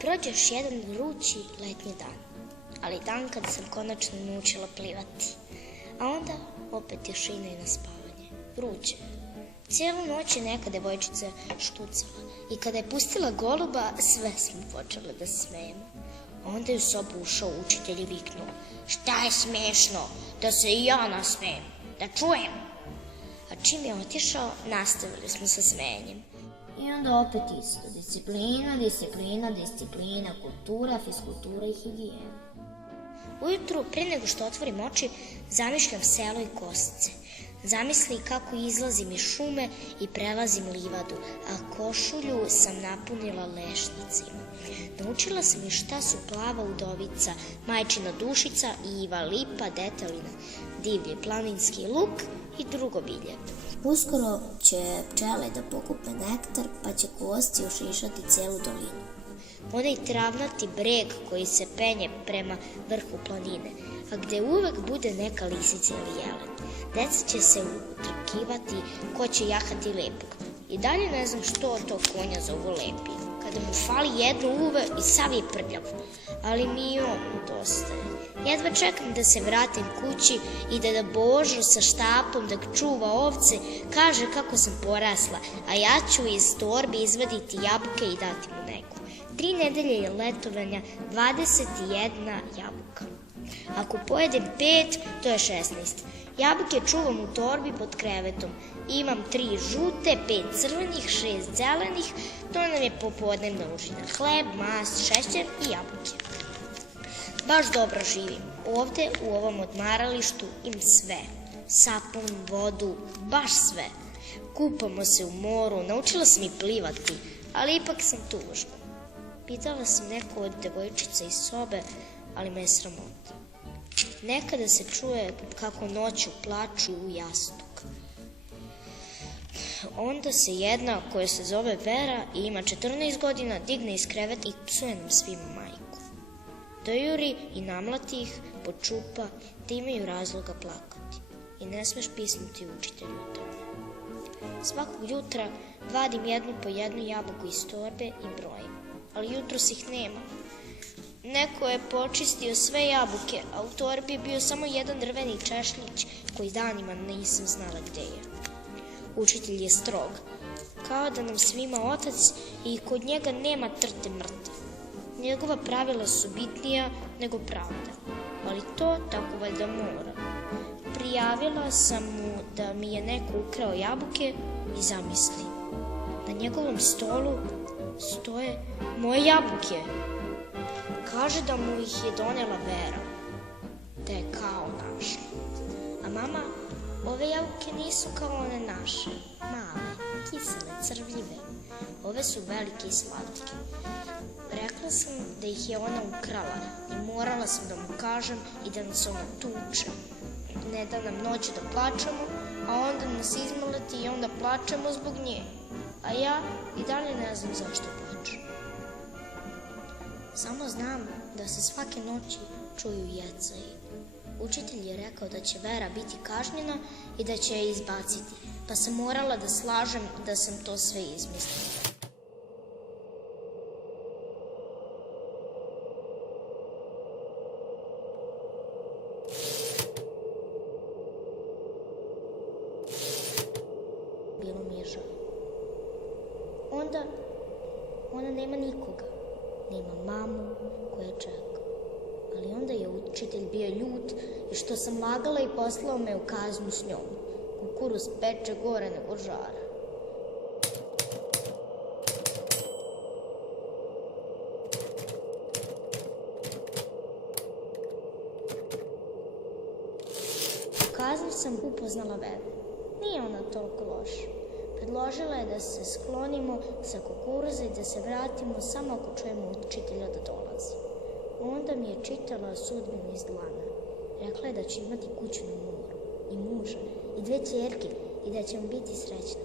prođe još jedan vrući letnji dan, ali dan kada sam konačno naučila plivati. A onda opet tišina i naspavanje. Vruće. Cijelu noć je neka devojčica štucala i kada je pustila goluba, sve smo počele da smejemo. Onda je u sobu ušao učitelj i viknuo: "Šta je smešno? Da se i ja nasmejem, da čujem." A čim je otišao, nastavili smo sa smejanjem. I onda opet isto, disciplina, kultura, fiskultura i higijena. Ujutru, prije nego što otvorim oči, zamišljam selo i Kosice. Zamisli kako izlazim iz šume i prelazim livadu, a košulju sam napunila lešnicima. Naučila sam i šta su plava udovica, majčina dušica, iva, lipa, detelina, divlji planinski luk i drugo bilje. Uskoro će pčele da pokupe nektar, pa će kosti ošišati celu dolinu. Onaj travnati breg koji se penje prema vrhu planine, a gde uvek bude neka lisica ili jelen. Deca će se utrkivati ko će jahati lepog. I dalje ne znam što to konja zovu lepi. Kada mu fali jedno uve i sav je prljav, ali mi i on dostaje. Jedva čekam da se vratim kući i da Božo sa štapom da čuva ovce kaže kako sam porasla, a ja ću iz torbe izvaditi jabuke i dati mu neku. 3 nedelje je letovanja, 21 jabuka. Ako pojedem 5, to je 16. Jabuke čuvam u torbi pod krevetom. Imam 3 žute, 5 crvenih, 6 zelenih. To nam je popodnevna užina. Hleb, mast, šećer i jabuke. Baš dobro živim. Ovde u ovom odmaralištu imam sve. Sapun, vodu, baš sve. Kupamo se u moru, naučila sam i plivati, ali ipak sam tužna. Pitala sam neku od devojčica iz sobe, ali me je sramota. Nekada se čuje kako noću plaču u jastuk. Onda se jedna koja se zove Vera i ima 14 godina digne iz kreveta i psuje nam svima majku. Dojuri i namlati ih, počupa, da imaju razloga plakati. I ne smeš pisnuti učitelju o tome. Svakog jutra vadim jednu po jednu jabuku iz torbe i brojim, ali jutros ih nema. Neko je počistio sve jabuke, a u torbi je bio samo jedan drveni češljić koji danima nisam znala gde je. Učitelj je strog, kao da nam svima otac i kod njega nema trte mrte. Njegova pravila su bitnija nego pravda, ali to tako valjda mora. Prijavila sam mu da mi je neko ukrao jabuke i zamisli. Na njegovom stolu stoje moje jabuke. Kaže da mu ih je donela Vera, da je kao našla. A mama, ove jabuke nisu kao one naše, male, kisele, crvljive. Ove su velike i slatke. Rekla sam da ih je ona ukrala i morala sam da mu kažem i da nas ona tuče. Ne da nam noću da plačemo, a onda nas izmoleti i onda plačemo zbog nje. A ja i dalje ne znam zašto plačem. Samo znam da se svake noći čuju jecaji. Učitelj je rekao da će Vera biti kažnjena i da će je izbaciti, pa sam morala da slažem da sam to sve izmislila. Bilo mi je žao. Onda ona nema nikoga. Nema mamu koja čeka. Ali onda je učitelj bio ljut i što sam lagala i poslao me u kaznu s njom. Kukuruz peče gore nego žara. U kazni sam upoznala Veru. Nije ona toliko loša. Predložila je da se sklonimo sa kukuruza i da se vratimo samo ako čujemo učitelja da dolazi. Onda mi je čitala sudbinu iz dlana. Rekla je da će imati kuću na moru, i muža, i 2 ćerke i da ćemo biti srećni.